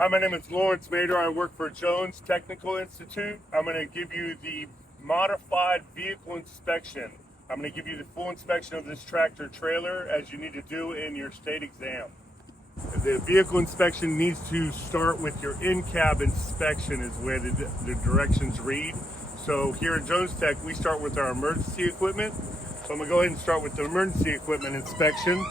Hi, my name is Lawrence Mader. I work for Jones Technical Institute. I'm going to give you the modified vehicle inspection. I'm going to give you the full inspection of this tractor trailer as you need to do in your state exam. The vehicle inspection needs to start with your in-cab inspection is where the directions read. So here at Jones Tech, we start with our emergency equipment. So I'm going to go ahead and start with the emergency equipment inspection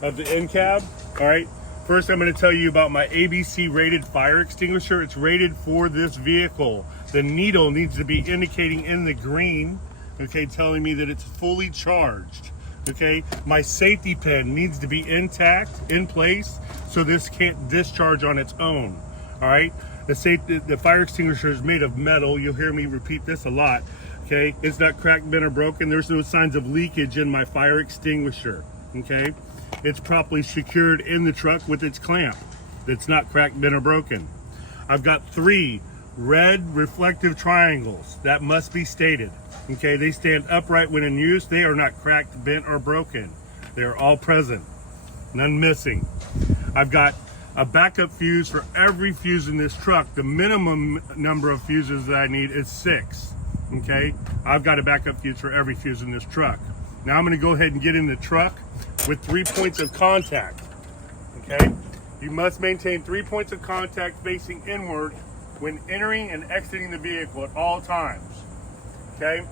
of the in-cab. All right. First, I'm going to tell you about my ABC rated fire extinguisher. It's rated for this vehicle. The needle needs to be indicating in the green, okay, telling me that it's fully charged. Okay, my safety pin needs to be intact, in place, so this can't discharge on its own. All right, the fire extinguisher is made of metal. You'll hear me repeat this a lot. Okay, it's not cracked, bent, or broken. There's no signs of leakage in my fire extinguisher. Okay, it's properly secured in the truck with its clamp. It's not cracked, bent, or broken. I've got 3 red reflective triangles that must be stated. Okay, they stand upright when in use. They are not cracked, bent, or broken. They are all present, none missing. I've got a backup fuse for every fuse in this truck. The minimum number of fuses that I need is 6. Okay, I've got a backup fuse for every fuse in this truck. Now I'm going to go ahead and get in the truck with 3 points of contact. Okay, you must maintain 3 points of contact facing inward when entering and exiting the vehicle at all times. Okay,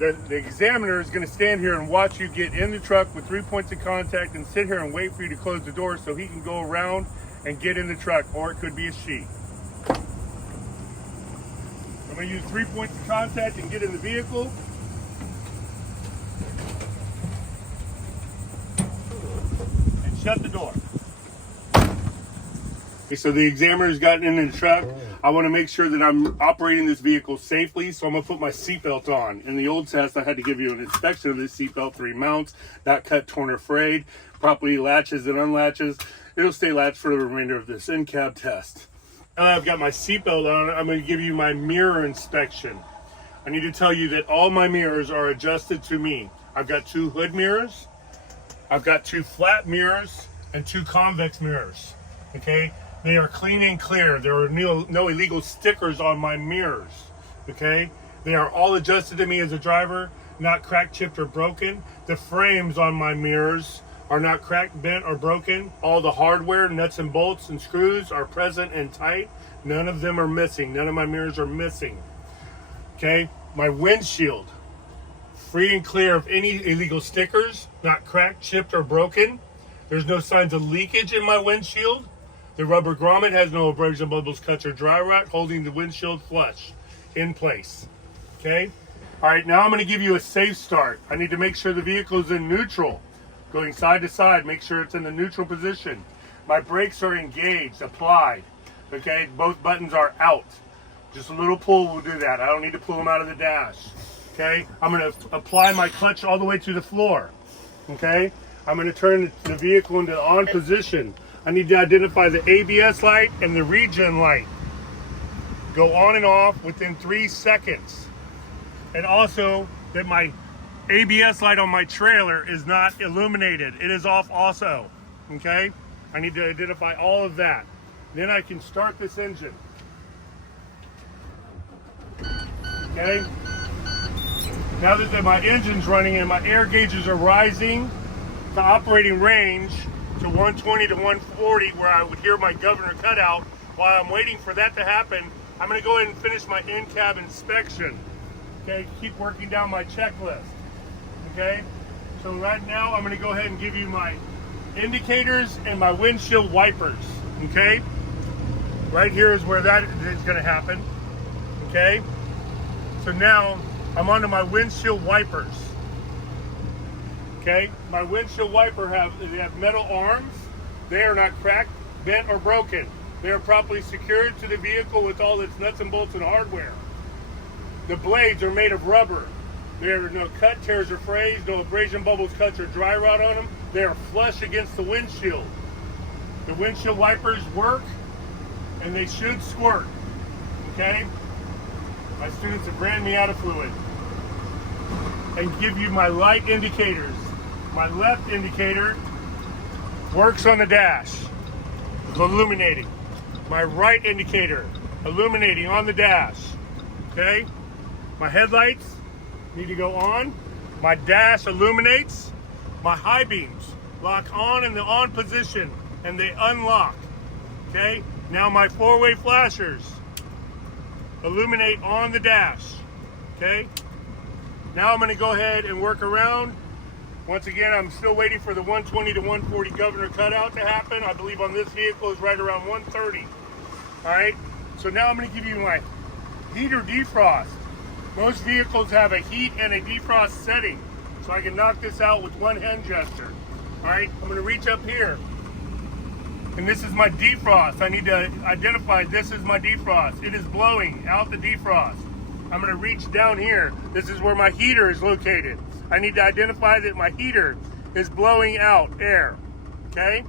the examiner is going to stand here and watch you get in the truck with 3 points of contact and sit here and wait for you to close the door so he can go around and get in the truck, or it could be a she. I'm going to use 3 points of contact and get in the vehicle. And shut the door. Okay, so the examiner's gotten in the truck. I want to make sure that I'm operating this vehicle safely, so I'm going to put my seatbelt on. In the old test, I had to give you an inspection of this seatbelt, 3 mounts, not cut, torn, or frayed, properly latches and unlatches. It'll stay latched for the remainder of this in-cab test. Now that I've got my seatbelt on, I'm going to give you my mirror inspection. I need to tell you that all my mirrors are adjusted to me. I've got 2 hood mirrors, I've got 2 flat mirrors, and 2 convex mirrors. Okay? They are clean and clear. There are no illegal stickers on my mirrors. Okay? They are all adjusted to me as a driver, not cracked, chipped, or broken. The frames on my mirrors are not cracked, bent, or broken. All the hardware, nuts and bolts and screws are present and tight. None of them are missing. None of my mirrors are missing. Okay? My windshield, free and clear of any illegal stickers, not cracked, chipped, or broken. There's no signs of leakage in my windshield. The rubber grommet has no abrasion, bubbles, cuts, or dry rot, holding the windshield flush in place. Okay? All right, now I'm going to give you a safe start. I need to make sure the vehicle is in neutral. Going side to side, make sure it's in the neutral position. My brakes are engaged, applied. Okay, both buttons are out. Just a little pull will do that. I don't need to pull them out of the dash. Okay, I'm going to apply my clutch all the way to the floor. Okay, I'm going to turn the vehicle into on position. I need to identify the ABS light and the regen light. Go on and off within 3 seconds. And also that my ABS light on my trailer is not illuminated. It is off also. Okay? I need to identify all of that. Then I can start this engine. Okay? Now that my engine's running and my air gauges are rising to operating range, to 120 to 140, where I would hear my governor cutout. While I'm waiting for that to happen, I'm going to go ahead and finish my in-cab inspection. Okay, keep working down my checklist. Okay, so right now I'm going to go ahead and give you my indicators and my windshield wipers. Okay, right here is where that is going to happen. Okay, so now I'm onto my windshield wipers. Okay, my windshield wiper have metal arms. They are not cracked, bent, or broken. They are properly secured to the vehicle with all its nuts and bolts and hardware. The blades are made of rubber. There are no cut, tears, or frays, no abrasion, bubbles, cuts, or dry rot on them. They are flush against the windshield. The windshield wipers work, and they should squirt. Okay? My students have ran me out of fluid. And give you my light indicators. My left indicator works on the dash, it's illuminating. my right indicator illuminating on the dash. Okay, my headlights need to go on. My dash illuminates. My high beams lock on in the on position and they unlock. Okay, now my four-way flashers illuminate on the dash. Okay, now I'm going to go ahead and work around. Once again, I'm still waiting for the 120 to 140 governor cutout to happen. I believe on this vehicle is right around 130. All right, so now I'm going to give you my heater defrost. Most vehicles have a heat and a defrost setting, so I can knock this out with one hand gesture. All right, I'm going to reach up here, and this is my defrost. I need to identify this is my defrost. It is blowing out the defrost. I'm going to reach down here. This is where my heater is located. I need to identify that my heater is blowing out air. Okay?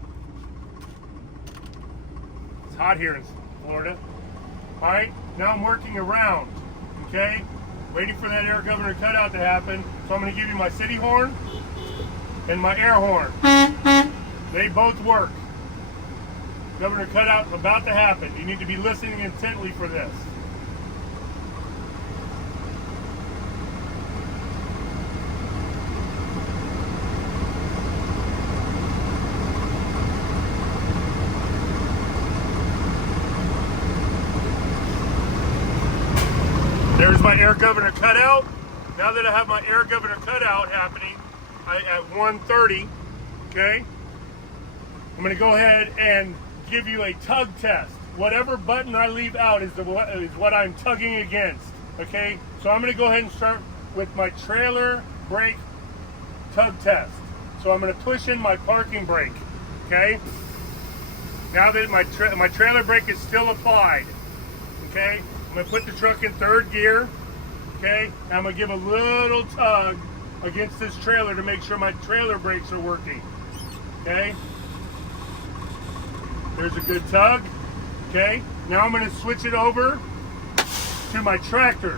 It's hot here in Florida. All right, now I'm working around. Okay? Waiting for that air governor cutout to happen. So I'm going to give you my city horn and my air horn. They both work. Governor cutout about to happen. You need to be listening intently for this. There's my air governor cutout. Now that I have my air governor cutout happening at 130, okay, I'm going to go ahead and give you a tug test. Whatever button I leave out is what I'm tugging against, okay? So I'm going to go ahead and start with my trailer brake tug test. So I'm going to push in my parking brake, okay? Now that my trailer brake is still applied, okay? I'm going to put the truck in third gear, okay? And I'm going to give a little tug against this trailer to make sure my trailer brakes are working, okay? There's a good tug, okay? Now I'm going to switch it over to my tractor.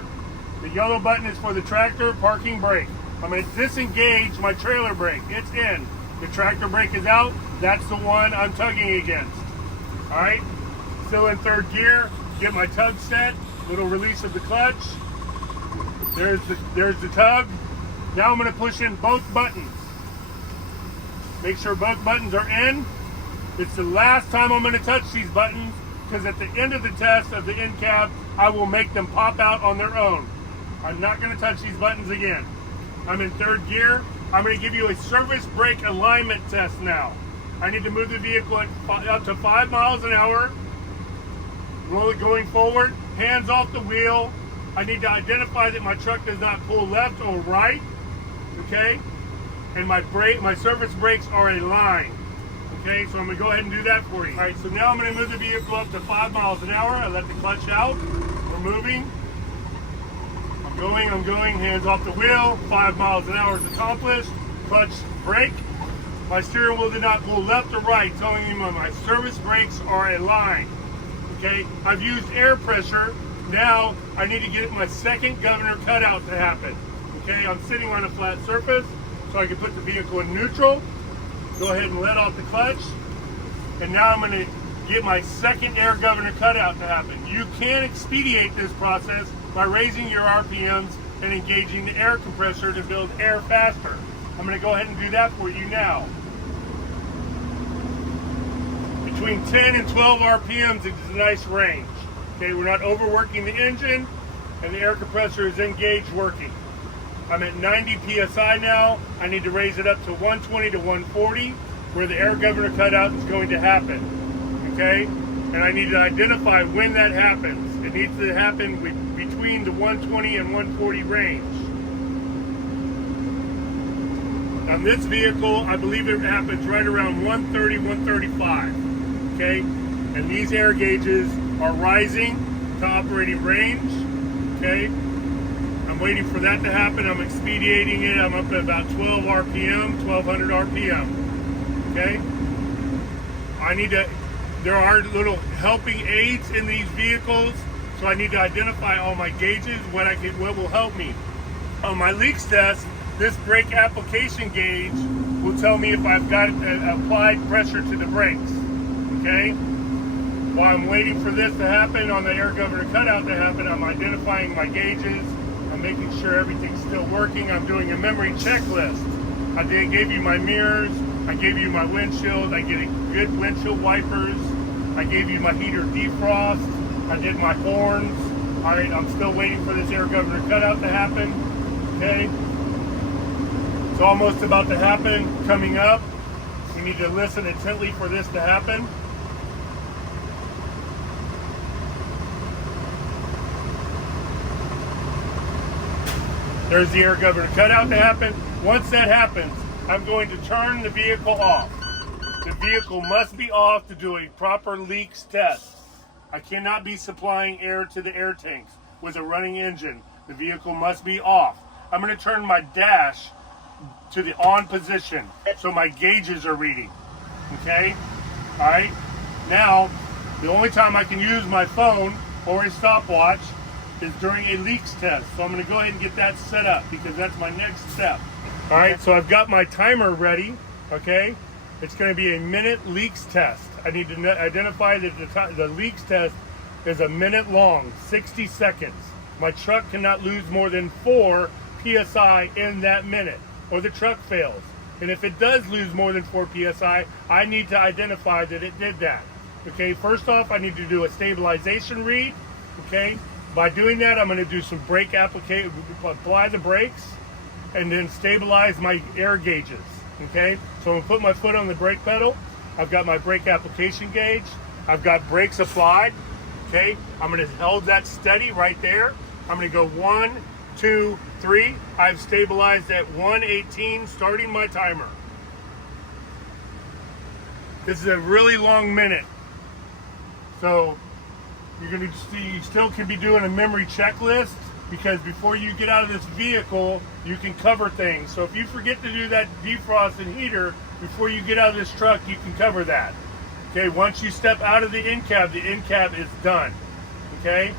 The yellow button is for the tractor parking brake. I'm going to disengage my trailer brake. It's in. The tractor brake is out. That's the one I'm tugging against. All right? Still in third gear. Get my tug set, little release of the clutch. There's the tug. Now I'm going to push in both buttons. Make sure both buttons are in. It's the last time I'm going to touch these buttons, because at the end of the test of the end cab, I will make them pop out on their own. I'm not going to touch these buttons again. I'm in third gear. I'm going to give you a surface brake alignment test now. I need to move the vehicle up to 5 miles an hour. Roll it going forward, hands off the wheel. I need to identify that my truck does not pull left or right, okay? And my surface brakes are aligned, okay? So I'm gonna go ahead and do that for you. All right, so now I'm gonna move the vehicle up to 5 miles an hour. I let the clutch out, we're moving. I'm going, hands off the wheel, 5 miles an hour is accomplished. Clutch, brake. My steering wheel did not pull left or right, telling me my surface brakes are aligned. Okay, I've used air pressure. Now I need to get my second governor cutout to happen. Okay, I'm sitting on a flat surface, so I can put the vehicle in neutral. Go ahead and let off the clutch. And now I'm going to get my second air governor cutout to happen. You can expedite this process by raising your RPMs and engaging the air compressor to build air faster. I'm going to go ahead and do that for you now. Between 10 and 12 RPMs is a nice range. Okay, we're not overworking the engine, and the air compressor is engaged working. I'm at 90 PSI now. I need to raise it up to 120 to 140, where the air governor cutout is going to happen. Okay, and I need to identify when that happens. It needs to happen between the 120 and 140 range. On this vehicle, I believe it happens right around 130, 135. Okay, and these air gauges are rising to operating range. Okay, I'm waiting for that to happen. I'm expediting it. I'm up at about 12 RPM, 1200 RPM. Okay, there are little helping aids in these vehicles, so I need to identify all my gauges, what will help me. On my leaks test, this brake application gauge will tell me if I've got applied pressure to the brakes. Okay, While I'm waiting for this to happen, on the air governor cutout to happen, I'm identifying my gauges. I'm making sure everything's still working. I'm doing a memory checklist. I gave you my mirrors. I gave you my windshield. I gave you good windshield wipers. I gave you my heater defrost. I did my horns. All right, I'm still waiting for this air governor cutout to happen. Okay. It's almost about to happen, coming up. We need to listen intently for this to happen. There's the air governor cutout to happen. Once that happens, I'm going to turn the vehicle off. The vehicle must be off to do a proper leaks test. I cannot be supplying air to the air tanks with a running engine. The vehicle must be off. I'm going to turn my dash to the on position so my gauges are reading. Okay? All right? Now, the only time I can use my phone or a stopwatch is during a leaks test. So I'm going to go ahead and get that set up because that's my next step. All right, so I've got my timer ready, okay? It's going to be a minute leaks test. I need to identify that the leaks test is a minute long, 60 seconds. My truck cannot lose more than 4 PSI in that minute, or the truck fails. And if it does lose more than 4 PSI, I need to identify that it did that. Okay, first off, I need to do a stabilization read, okay? By doing that, I'm going to do some brake application, apply the brakes, and then stabilize my air gauges. Okay, so I'm going to put my foot on the brake pedal. I've got my brake application gauge. I've got brakes applied. Okay, I'm going to hold that steady right there. I'm going to go 1, 2, 3. I've stabilized at 118, starting my timer. This is a really long minute. So you still can be doing a memory checklist, because before you get out of this vehicle, you can cover things. So if you forget to do that defrost and heater before you get out of this truck, you can cover that. Okay, once you step out of the in cab is done. Okay,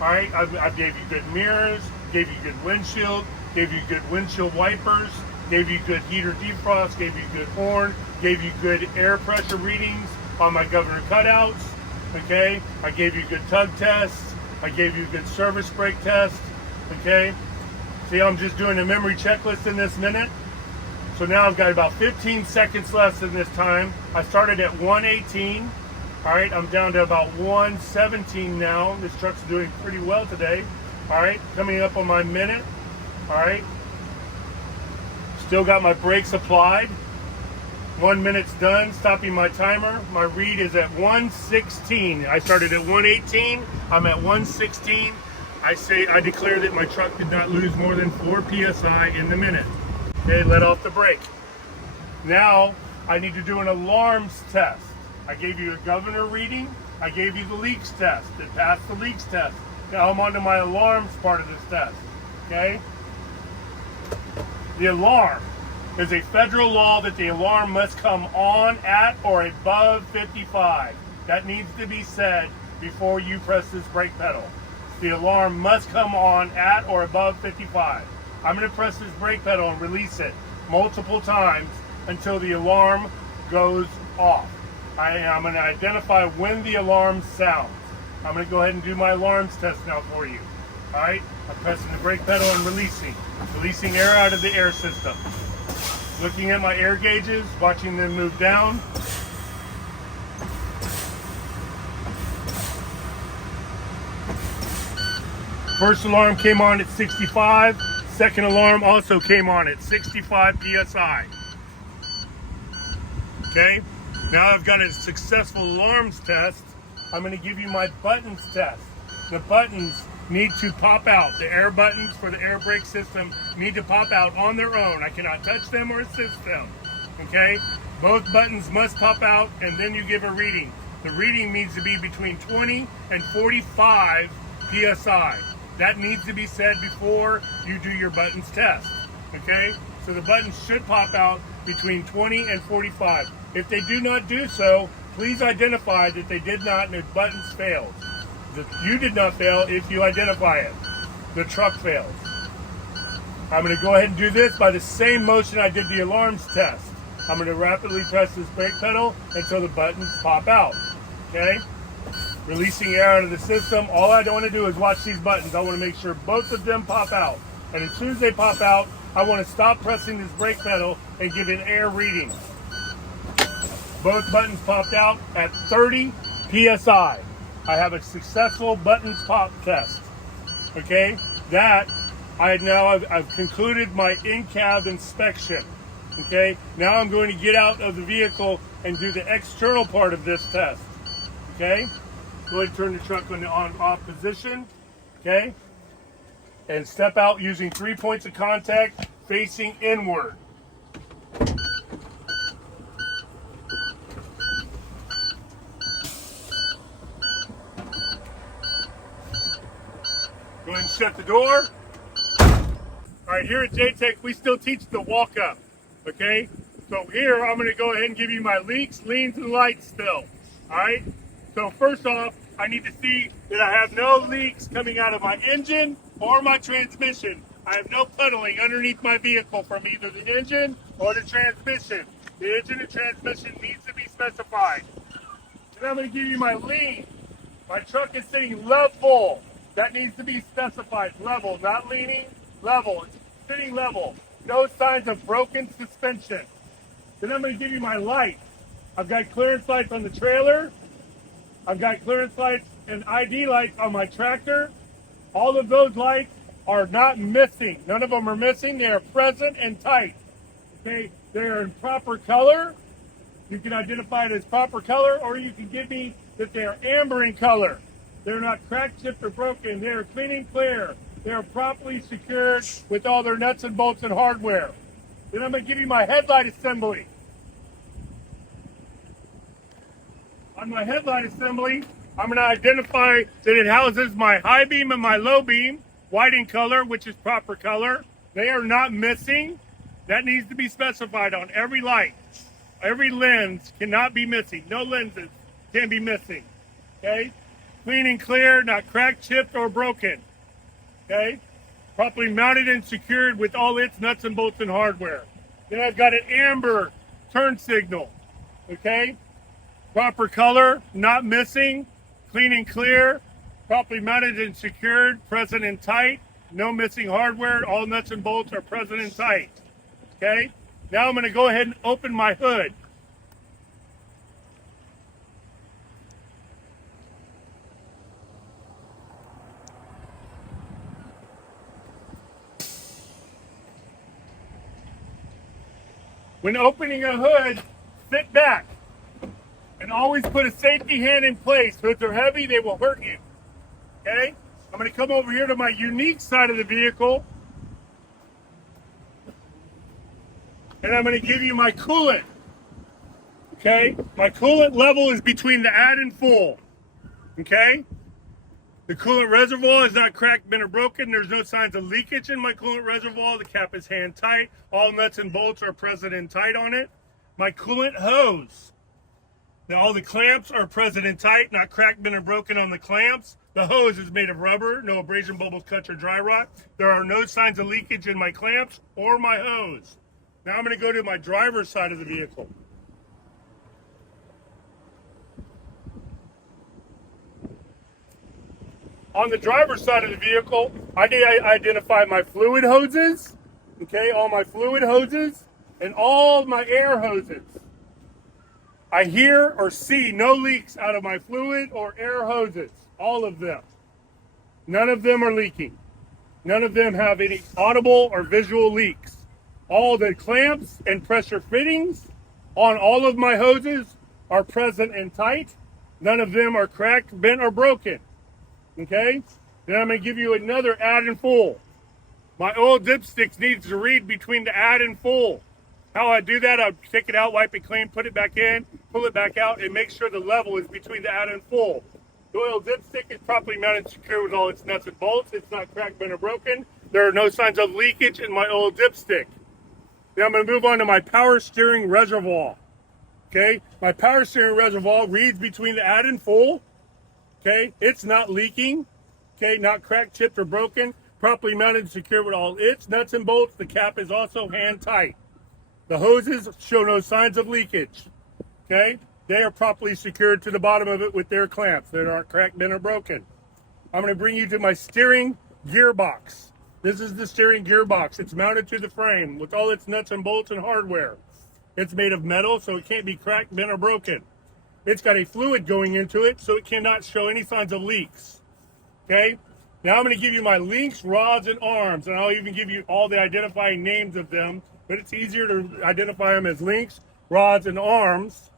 all right, I gave you good mirrors, gave you good windshield, gave you good windshield wipers, gave you good heater defrost, gave you good horn, gave you good air pressure readings on my governor cutouts. Okay, I gave you good tug tests. I gave you a good service brake test. Okay, see, I'm just doing a memory checklist in this minute. So now I've got about 15 seconds left in this time. I started at 118. All right, I'm down to about 117 now. This truck's doing pretty well today. All right, coming up on my minute. All right, still got my brakes applied. 1 minute's done, stopping my timer. My read is at 116. I started at 118, I'm at 116. I declare that my truck did not lose more than 4 PSI in the minute. Okay, let off the brake. Now, I need to do an alarms test. I gave you a governor reading, I gave you the leaks test. It passed the leaks test. Now I'm on to my alarms part of this test, okay? The alarm is a federal law that the alarm must come on at or above 55. That needs to be said before you press this brake pedal. The alarm must come on at or above 55. I'm going to press this brake pedal and release it multiple times until the alarm goes off. I'm going to identify when the alarm sounds. I'm going to go ahead and do my alarms test now for you. All right, I'm pressing the brake pedal and releasing air out of the air system. Looking at my air gauges, watching them move down. First alarm came on at 65. Second alarm also came on at 65 PSI. Okay, now I've got a successful alarms test. I'm going to give you my buttons test. The buttons need to pop out. The air buttons for the air brake system need to pop out on their own. I cannot touch them or assist them. Okay? Both buttons must pop out, and then you give a reading. The reading needs to be between 20 and 45 PSI. That needs to be said before you do your buttons test. Okay? So the buttons should pop out between 20 and 45. If they do not do so, please identify that they did not and the buttons failed. You did not fail if you identify it. The truck fails. I'm going to go ahead and do this by the same motion I did the alarms test. I'm going to rapidly press this brake pedal until the buttons pop out. Okay? Releasing air out of the system. All I don't want to do is watch these buttons. I want to make sure both of them pop out. And as soon as they pop out, I want to stop pressing this brake pedal and give an air reading. Both buttons popped out at 30 PSI. I have a successful buttons pop test. Okay, I've concluded my in-cab inspection. Okay, now I'm going to get out of the vehicle and do the external part of this test. Okay, go ahead and turn the truck on the on-off position. Okay, and step out using 3 points of contact facing inward. Go ahead and shut the door. All right, here at JTech, we still teach the walk up, okay? So here, I'm gonna go ahead and give you my leaks, leans, and lights still, all right? So first off, I need to see that I have no leaks coming out of my engine or my transmission. I have no puddling underneath my vehicle from either the engine or the transmission. The engine and transmission needs to be specified. Then I'm gonna give you my lean. My truck is sitting level. That needs to be specified. Level, not leaning, level. It's sitting level. No signs of broken suspension. Then I'm going to give you my lights. I've got clearance lights on the trailer. I've got clearance lights and ID lights on my tractor. All of those lights are not missing. None of them are missing. They are present and tight. Okay, they are in proper color. You can identify it as proper color, or you can give me that they are amber in color. They're not cracked, chipped, or broken. They are clean and clear. They are properly secured with all their nuts and bolts and hardware. Then I'm going to give you my headlight assembly. On my headlight assembly, I'm going to identify that it houses my high beam and my low beam, white in color, which is proper color. They are not missing. That needs to be specified on every light. Every lens cannot be missing. No lenses can be missing. Okay? Clean and clear, not cracked, chipped, or broken. Okay? Properly mounted and secured with all its nuts and bolts and hardware. Then I've got an amber turn signal. Okay? Proper color, not missing, clean and clear, properly mounted and secured, present and tight, no missing hardware, all nuts and bolts are present and tight. Okay? Now I'm going to go ahead and open my hood. When opening a hood, sit back and always put a safety hand in place. Hoods are heavy, they will hurt you. Okay? I'm going to come over here to my unique side of the vehicle. And I'm going to give you my coolant. Okay? My coolant level is between the add and full. Okay? The coolant reservoir is not cracked, bent, or broken. There's no signs of leakage in my coolant reservoir. The cap is hand tight. All nuts and bolts are present and tight on it. My coolant hose. Now all the clamps are present and tight, not cracked, bent, or broken on the clamps. The hose is made of rubber, no abrasion, bubbles, cuts, or dry rot. There are no signs of leakage in my clamps or my hose. Now I'm going to go to my driver's side of the vehicle. On the driver's side of the vehicle, I identify my fluid hoses, okay, all my fluid hoses, and all my air hoses. I hear or see no leaks out of my fluid or air hoses, all of them. None of them are leaking. None of them have any audible or visual leaks. All the clamps and pressure fittings on all of my hoses are present and tight. None of them are cracked, bent, or broken. Okay? Then I'm going to give you another add and full. My oil dipsticks needs to read between the add and full. How I do that, I take it out, wipe it clean, put it back in, pull it back out, and make sure the level is between the add and full. The oil dipstick is properly mounted and secure with all its nuts and bolts. It's not cracked, bent, or broken. There are no signs of leakage in my oil dipstick. Then I'm going to move on to my power steering reservoir. Okay? My power steering reservoir reads between the add and full. Okay, it's not leaking. Okay, not cracked, chipped, or broken. Properly mounted and secured with all its nuts and bolts. The cap is also hand tight. The hoses show no signs of leakage. Okay, they are properly secured to the bottom of it with their clamps. They aren't cracked, bent, or broken. I'm going to bring you to my steering gearbox. This is the steering gearbox. It's mounted to the frame with all its nuts and bolts and hardware. It's made of metal, so it can't be cracked, bent, or broken. It's got a fluid going into it, so it cannot show any signs of leaks. Okay? Now I'm going to give you my links, rods, and arms, and I'll even give you all the identifying names of them, but it's easier to identify them as links, rods, and arms,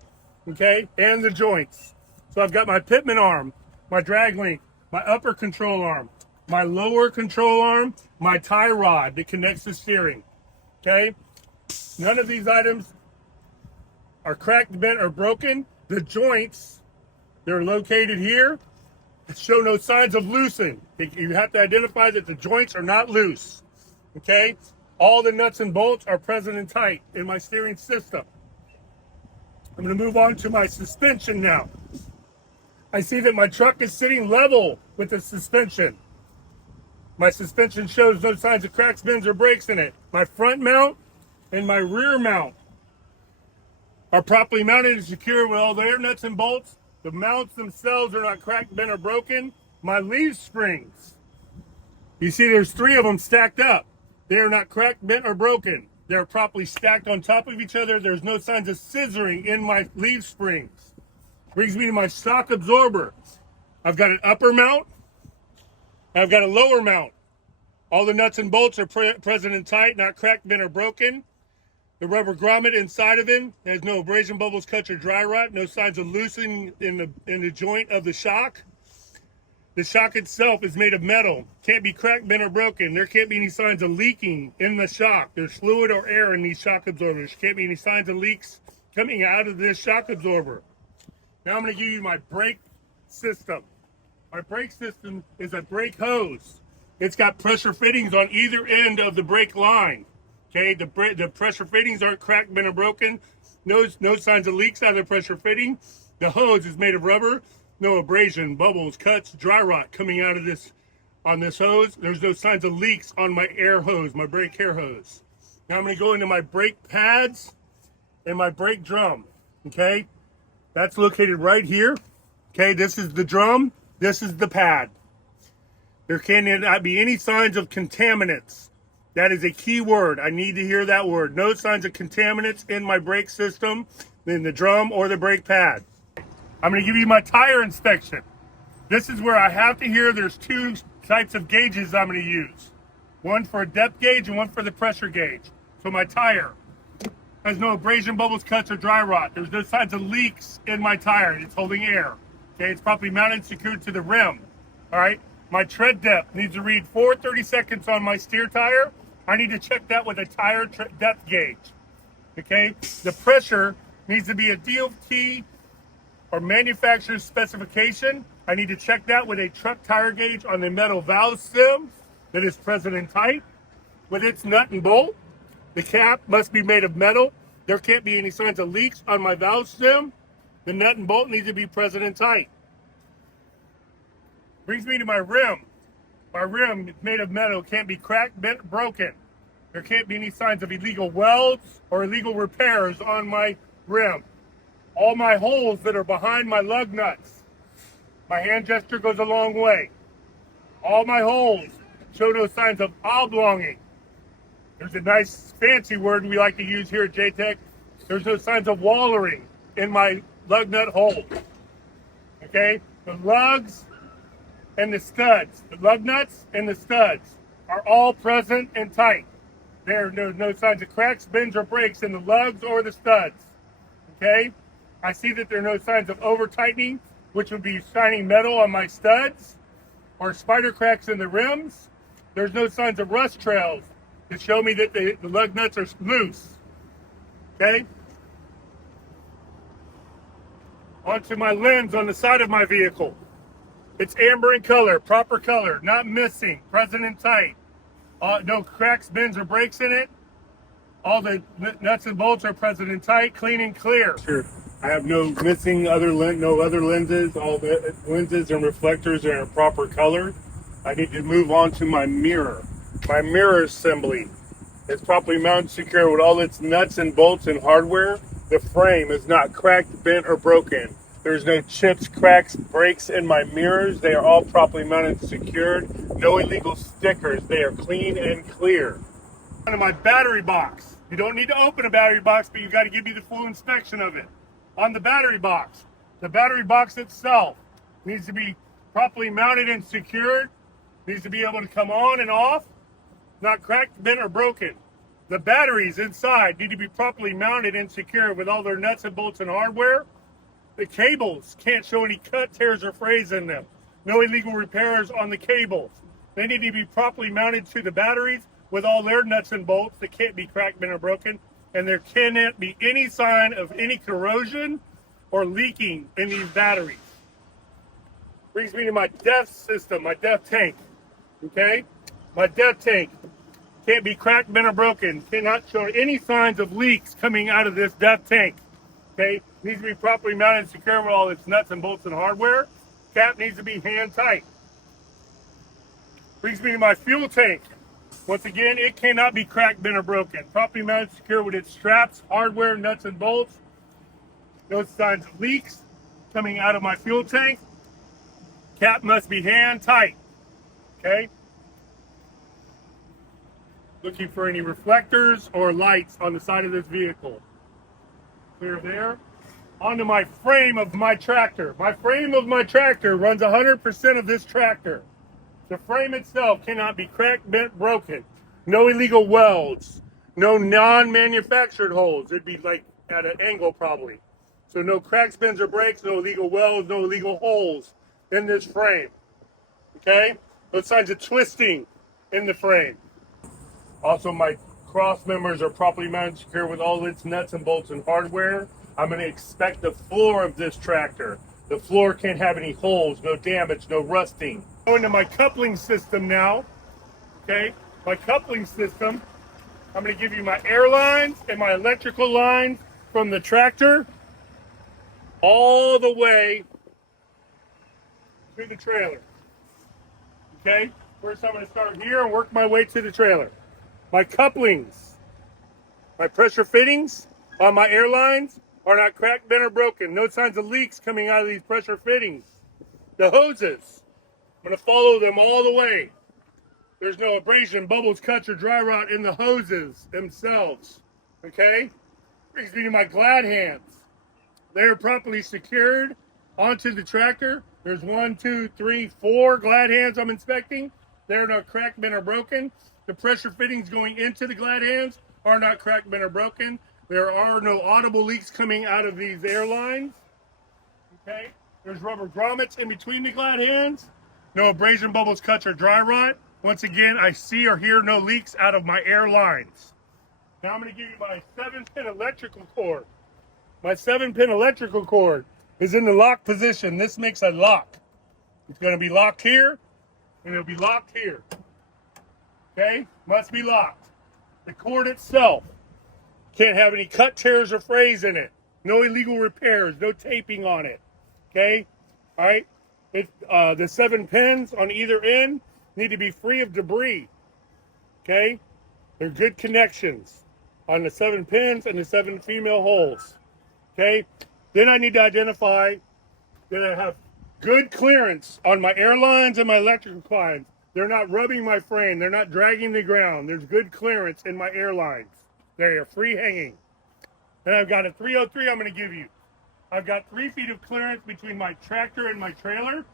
okay, and the joints. So I've got my pitman arm, my drag link, my upper control arm, my lower control arm, my tie rod that connects the steering, okay? None of these items are cracked, bent, or broken. The joints, they're located here, show no signs of loosening. You have to identify that the joints are not loose, okay? All the nuts and bolts are present and tight in my steering system. I'm going to move on to my suspension now. I see that my truck is sitting level with the suspension. My suspension shows no signs of cracks, bends, or breaks in it. My front mount and my rear mount are properly mounted and secure with all their nuts and bolts. The mounts themselves are not cracked, bent, or broken. My leaf springs, you see there's 3 of them stacked up. They are not cracked, bent, or broken. They're properly stacked on top of each other. There's no signs of scissoring in my leaf springs. Brings me to my shock absorber. I've got an upper mount. I've got a lower mount. All the nuts and bolts are present and tight, not cracked, bent, or broken. The rubber grommet inside of it has no abrasion, bubbles, cuts, or dry rot. No signs of loosening in the joint of the shock. The shock itself is made of metal. Can't be cracked, bent, or broken. There can't be any signs of leaking in the shock. There's fluid or air in these shock absorbers. Can't be any signs of leaks coming out of this shock absorber. Now I'm going to give you my brake system. My brake system is a brake hose. It's got pressure fittings on either end of the brake line. Okay, the pressure fittings aren't cracked, bent, or broken. No signs of leaks out of the pressure fitting. The hose is made of rubber. No abrasion, bubbles, cuts, dry rot coming out of this on this hose. There's no signs of leaks on my air hose, my brake air hose. Now I'm going to go into my brake pads and my brake drum. Okay, that's located right here. Okay, this is the drum. This is the pad. There cannot be any signs of contaminants. That is a key word. I need to hear that word. No signs of contaminants in my brake system, in the drum or the brake pad. I'm going to give you my tire inspection. This is where I have to hear there's 2 types of gauges I'm going to use. One for a depth gauge and one for the pressure gauge. So my tire has no abrasion, bubbles, cuts, or dry rot. There's no signs of leaks in my tire. It's holding air. Okay, it's properly mounted and secured to the rim. All right, my tread depth needs to read 4/32 on my steer tire. I need to check that with a tire depth gauge. Okay, the pressure needs to be a DOT or manufacturer's specification. I need to check that with a truck tire gauge on the metal valve stem that is present and tight with its nut and bolt. The cap must be made of metal. There can't be any signs of leaks on my valve stem. The nut and bolt needs to be present and tight. Brings me to my rim. My rim is made of metal, can't be cracked, bent, broken. There can't be any signs of illegal welds or illegal repairs on my rim. All my holes that are behind my lug nuts, my hand gesture goes a long way. All my holes show no signs of oblonging. There's a nice fancy word we like to use here at JTech. There's no signs of wallering in my lug nut hole. Okay, the lugs and the studs, the lug nuts and the studs are all present and tight. There's no signs of cracks, bends, or breaks in the lugs or the studs. Okay, I see that there are no signs of over tightening, which would be shining metal on my studs, or spider cracks in the rims. There's no signs of rust trails to show me that the lug nuts are loose. Okay, onto my lens on the side of my vehicle. It's amber in color, proper color, not missing, present and tight. No cracks, bends, or breaks in it. All the nuts and bolts are present and tight, clean and clear. Sure. I have no missing no other lenses. All the lenses and reflectors are in proper color. I need to move on to my mirror. My mirror assembly is properly mounted and secure with all its nuts and bolts and hardware. The frame is not cracked, bent, or broken. There's no chips, cracks, breaks in my mirrors. They are all properly mounted and secured. No illegal stickers. They are clean and clear. On my battery box. You don't need to open a battery box, but you got to give me the full inspection of it. On the battery box itself needs to be properly mounted and secured. Needs to be able to come on and off. Not cracked, bent, or broken. The batteries inside need to be properly mounted and secured with all their nuts and bolts and hardware. The cables can't show any cut, tears, or frays in them. No illegal repairs on the cables. They need to be properly mounted to the batteries with all their nuts and bolts. They can't be cracked, bent, or broken. And there cannot be any sign of any corrosion or leaking in these batteries. Brings me to my DEF system, my DEF tank. Okay? My DEF tank can't be cracked, bent, or broken. Cannot show any signs of leaks coming out of this DEF tank. Okay? Needs to be properly mounted and secure with all its nuts and bolts and hardware. Cap needs to be hand tight. Brings me to my fuel tank. Once again, it cannot be cracked, bent, or broken. Properly mounted and secure with its straps, hardware, nuts, and bolts. No signs of leaks coming out of my fuel tank. Cap must be hand tight. Okay? Looking for any reflectors or lights on the side of this vehicle. Clear there. Onto my frame of my tractor. My frame of my tractor runs 100% of this tractor. The frame itself cannot be cracked, bent, broken. No illegal welds. No non-manufactured holes. It'd be like at an angle probably. So no cracks, bends, or breaks. No illegal welds. No illegal holes in this frame. Okay? No signs of twisting in the frame. Also, my cross members are properly mounted and secure with all its nuts and bolts and hardware. I'm going to inspect the floor of this tractor. The floor can't have any holes, no damage, no rusting. Going to my coupling system now. Okay, my coupling system. I'm going to give you my air lines and my electrical lines from the tractor all the way to the trailer. Okay, first I'm going to start here and work my way to the trailer. My couplings, my pressure fittings on my air lines are not cracked, bent, or broken. No signs of leaks coming out of these pressure fittings. The hoses, I'm going to follow them all the way. There's no abrasion, bubbles, cuts, or dry rot in the hoses themselves. Okay? Brings me to my glad hands. They're properly secured onto the tractor. There's 1, 2, 3, 4 glad hands I'm inspecting. They're not cracked, bent, or broken. The pressure fittings going into the glad hands are not cracked, bent, or broken. There are no audible leaks coming out of these air lines. Okay? There's rubber grommets in between the glad hands. No abrasion, bubbles, cuts, or dry rot. Once again, I see or hear no leaks out of my air lines. Now I'm going to give you my 7-pin electrical cord. My 7-pin electrical cord is in the lock position. This makes a lock. It's going to be locked here, and it'll be locked here. Okay? Must be locked. The cord itself can't have any cut, tears, or frays in it. No illegal repairs. No taping on it. Okay? All right? The 7 pins on either end need to be free of debris. Okay? They're good connections on the 7 pins and the 7 female holes. Okay? Then I need to identify that I have good clearance on my air lines and my electrical lines. They're not rubbing my frame. They're not dragging the ground. There's good clearance in my air lines. They are free hanging. Then I've got a 303 I'm going to give you. I've got 3 feet of clearance between my tractor and my trailer.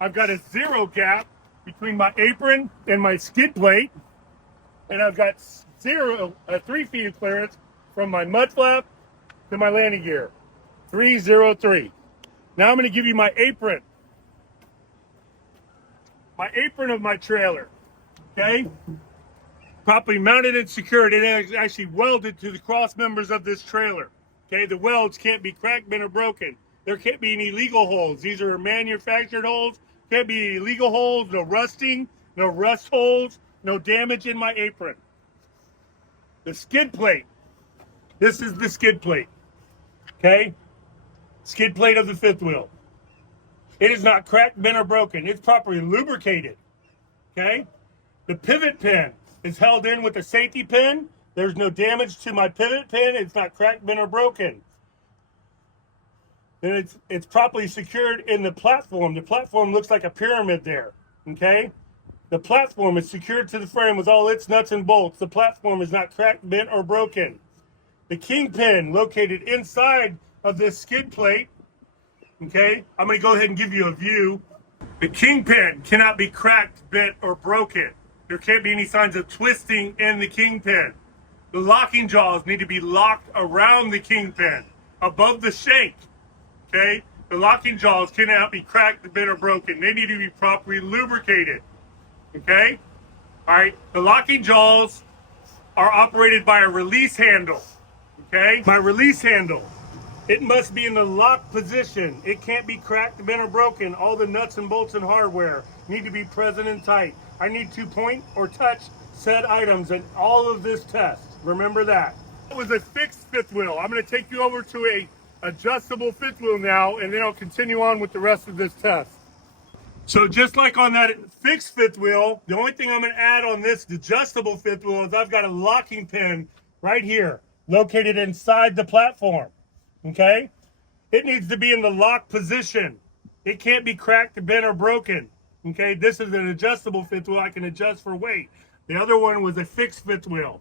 I've got a 0 gap between my apron and my skid plate. And I've got 3 feet of clearance from my mud flap to my landing gear. 303. Now I'm going to give you my apron. My apron of my trailer. Okay? Properly mounted and secured. It is actually welded to the cross members of this trailer. Okay? The welds can't be cracked, bent, or broken. There can't be any legal holes. These are manufactured holes. Can't be illegal holes, no rusting, no rust holes, no damage in my apron. The skid plate. This is the skid plate. Okay? Skid plate of the 5th wheel. It is not cracked, bent, or broken. It's properly lubricated. Okay? The pivot pin is held in with a safety pin. There's no damage to my pivot pin. It's not cracked, bent, or broken. Then it's properly secured in the platform. The platform looks like a pyramid there, okay? The platform is secured to the frame with all its nuts and bolts. The platform is not cracked, bent, or broken. The kingpin located inside of this skid plate, okay? I'm going to go ahead and give you a view. The kingpin cannot be cracked, bent, or broken. There can't be any signs of twisting in the kingpin. The locking jaws need to be locked around the kingpin, above the shank. Okay, the locking jaws cannot be cracked, bent, or broken. They need to be properly lubricated. Okay, all right. The locking jaws are operated by a release handle. Okay, my release handle, it must be in the lock position. It can't be cracked, bent, or broken. All the nuts and bolts and hardware need to be present and tight. I need to point or touch said items in all of this test. Remember that. It was a fixed fifth wheel. I'm going to take you over to a adjustable fifth wheel now, and then I'll continue on with the rest of this test. So just like on that fixed fifth wheel, the only thing I'm going to add on this adjustable fifth wheel is I've got a locking pin right here located inside the platform. Okay, it needs to be in the lock position. It can't be cracked, bent, or broken. Okay, this is an adjustable fifth wheel. I can adjust for weight. The other one was a fixed fifth wheel.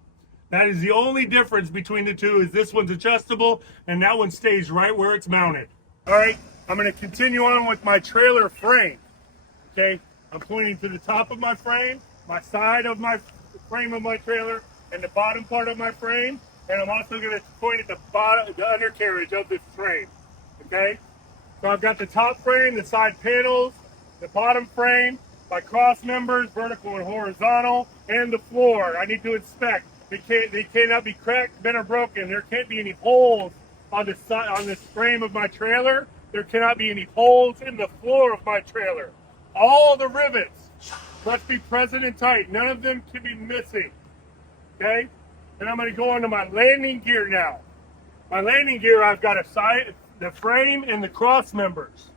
That is the only difference between the two, is this one's adjustable and that one stays right where it's mounted. All right, I'm going to continue on with my trailer frame. Okay, I'm pointing to the top of my frame, my side of my frame of my trailer, and the bottom part of my frame. And I'm also going to point at the bottom, the undercarriage of this frame. Okay, so I've got the top frame, the side panels, the bottom frame, my cross members, vertical and horizontal, and the floor. I need to inspect. They cannot be cracked, bent, or broken. There can't be any holes on the side, on this frame of my trailer. There cannot be any holes in the floor of my trailer. All the rivets must be present and tight. None of them can be missing. Okay? And I'm going to go on to my landing gear now. My landing gear, I've got the frame and the cross members.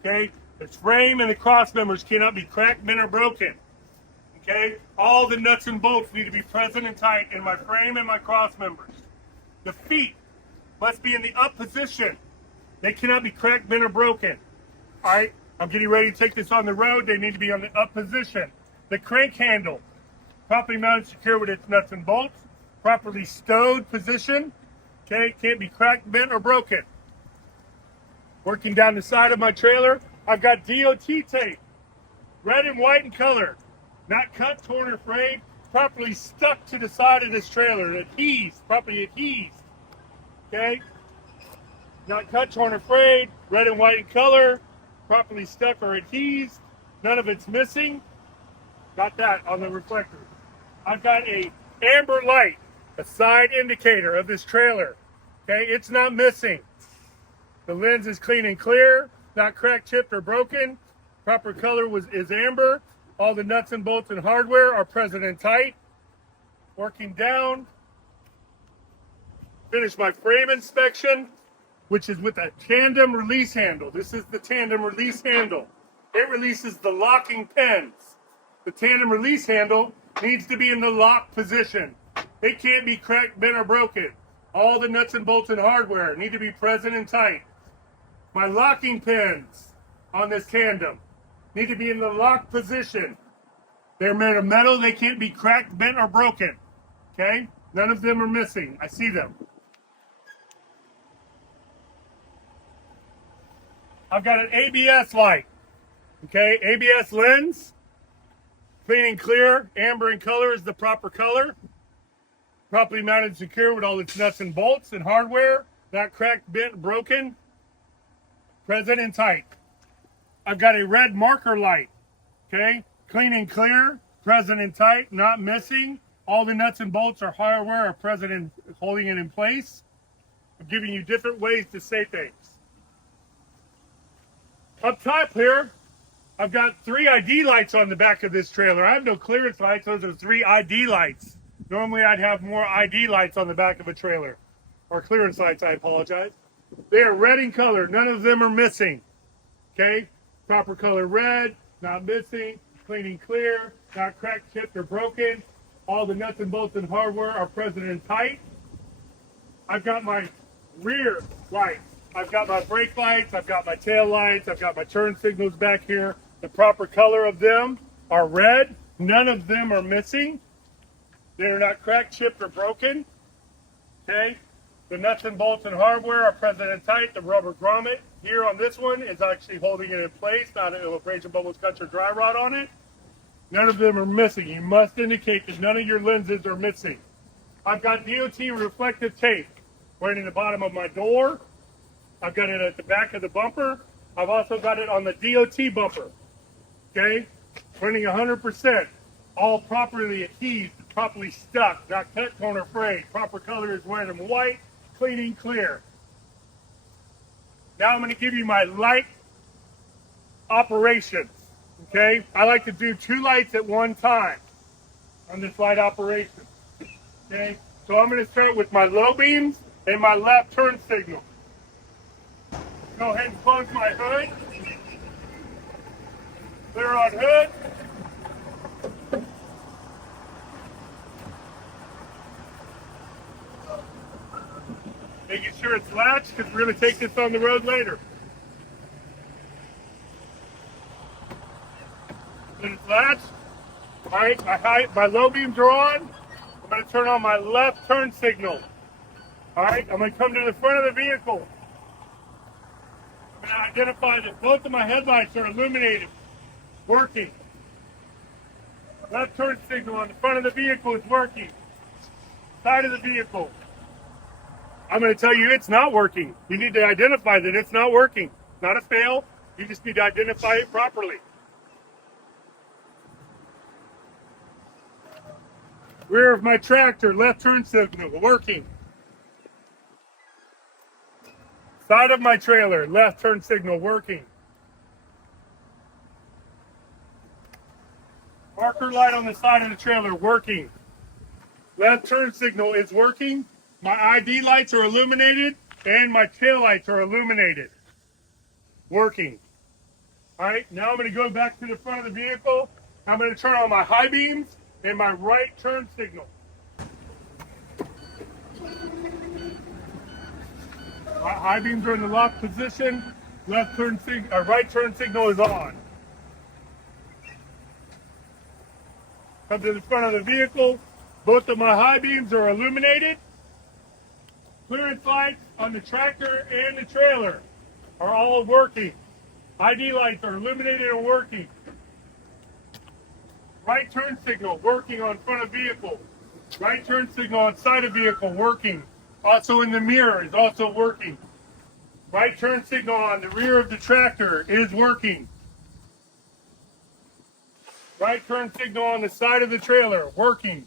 Okay? The frame and the cross members cannot be cracked, bent, or broken. Okay, all the nuts and bolts need to be present and tight in my frame and my cross members. The feet must be in the up position. They cannot be cracked, bent, or broken. All right, I'm getting ready to take this on the road. They need to be on the up position. The crank handle, properly mounted, secure with its nuts and bolts. Properly stowed position. Okay, can't be cracked, bent, or broken. Working down the side of my trailer, I've got DOT tape, red and white in color. Not cut, torn, or frayed, properly stuck to the side of this trailer. Adhesed, properly adhesed. Okay? Not cut, torn, or frayed, red and white in color, properly stuck or adhesed. None of it's missing. Got that on the reflector. I've got a amber light, a side indicator of this trailer. Okay? It's not missing. The lens is clean and clear, not cracked, chipped, or broken. Proper color is amber. All the nuts and bolts and hardware are present and tight. Working down. Finish my frame inspection, which is with a tandem release handle. This is the tandem release handle. It releases the locking pins. The tandem release handle needs to be in the lock position. It can't be cracked, bent, or broken. All the nuts and bolts and hardware need to be present and tight. My locking pins on this tandem need to be in the lock position. They're made of metal. They can't be cracked, bent, or broken. Okay? None of them are missing. I see them. I've got an ABS light. Okay? ABS lens. Clean and clear. Amber in color is the proper color. Properly mounted and secure with all its nuts and bolts and hardware. Not cracked, bent, broken. Present and tight. I've got a red marker light, okay? Clean and clear, present and tight, not missing. All the nuts and bolts or hardware are present and holding it in place. I'm giving you different ways to say things. Up top here, I've got 3 ID lights on the back of this trailer. I have no clearance lights, those are 3 ID lights. Normally I'd have more ID lights on the back of a trailer. Or clearance lights, I apologize. They are red in color, none of them are missing, okay? Proper color red, not missing, clean and clear, not cracked, chipped, or broken. All the nuts and bolts and hardware are present and tight. I've got my rear lights. I've got my brake lights. I've got my tail lights. I've got my turn signals back here. The proper color of them are red. None of them are missing. They're not cracked, chipped, or broken. Okay? The nuts and bolts and hardware are present and tight. The rubber grommet here on this one is actually holding it in place, not an abrasion, bubbles, cuts, or dry rot on it. None of them are missing. You must indicate that none of your lenses are missing. I've got DOT reflective tape right in the bottom of my door. I've got it at the back of the bumper. I've also got it on the DOT bumper. Okay? Running 100%. All properly adhesed, properly stuck, not cut, torn, or frayed. Proper color is wearing them white, clean and clear. Now I'm going to give you my light operations. Okay? I like to do 2 lights at one time on this light operation. Okay? So I'm going to start with my low beams and my left turn signal. Go ahead and close my hood. Clear on hood. Making sure it's latched because we're going to take this on the road later. When it's latched, all right, my low beams are on. I'm going to turn on my left turn signal. All right, I'm going to come to the front of the vehicle. I'm going to identify that both of my headlights are illuminated, working. Left turn signal on the front of the vehicle is working. Side of the vehicle. I'm going to tell you it's not working. You need to identify that it's not working. Not a fail. You just need to identify it properly. Rear of my tractor, left turn signal, working. Side of my trailer, left turn signal, working. Marker light on the side of the trailer, working. Left turn signal is working. My ID lights are illuminated and my tail lights are illuminated. Working. All right, now I'm going to go back to the front of the vehicle. I'm going to turn on my high beams and my right turn signal. My high beams are in the lock position. Right turn signal is on. Come to the front of the vehicle. Both of my high beams are illuminated. Clearance lights on the tractor and the trailer are all working. ID lights are illuminated and working. Right turn signal working on front of vehicle. Right turn signal on side of vehicle working. Also in the mirror is also working. Right turn signal on the rear of the tractor is working. Right turn signal on the side of the trailer working.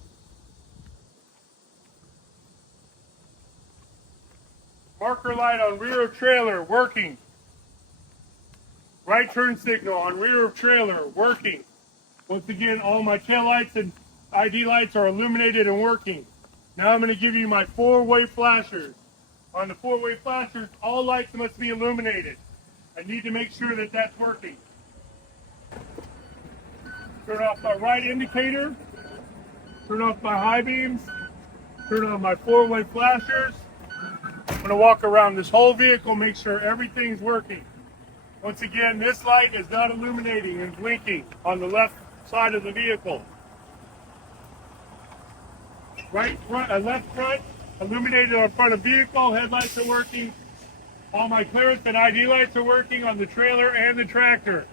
Marker light on rear of trailer, working. Right turn signal on rear of trailer, working. Once again, all my tail lights and ID lights are illuminated and working. Now I'm going to give you my 4-way flashers. On the 4-way flashers, all lights must be illuminated. I need to make sure that that's working. Turn off my right indicator. Turn off my high beams. Turn on my 4-way flashers. I'm going to walk around this whole vehicle, make sure everything's working. Once again, this light is not illuminating and blinking on the left side of the vehicle. Left front, illuminated on front of vehicle, headlights are working. All my clearance and ID lights are working on the trailer and the tractor.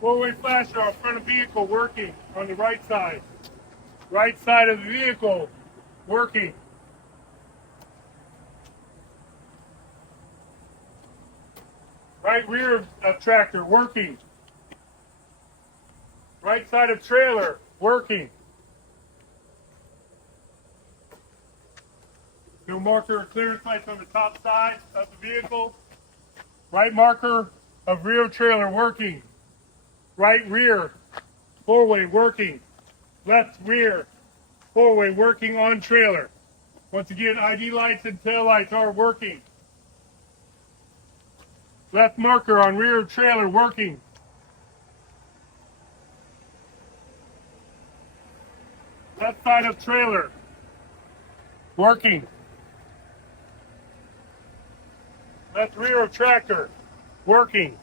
4-way flasher on front of vehicle working on the right side. Right side of the vehicle working. Right rear of tractor working. Right side of trailer working. No marker or clearance lights on the top side of the vehicle. Right marker of rear trailer working. Right rear 4-way working. Left rear 4-way working on trailer. Once again, ID lights and tail lights are working. Left marker on rear trailer working. Left side of trailer. Working. Left rear of tractor. Working.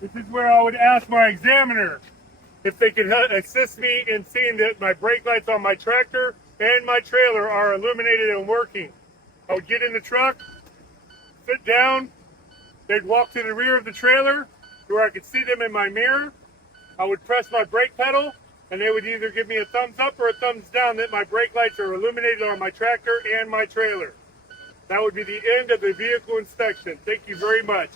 This is where I would ask my examiner if they could assist me in seeing that my brake lights on my tractor and my trailer are illuminated and working. I would get in the truck, sit down, they'd walk to the rear of the trailer to where I could see them in my mirror. I would press my brake pedal and they would either give me a thumbs up or a thumbs down that my brake lights are illuminated on my tractor and my trailer. That would be the end of the vehicle inspection. Thank you very much.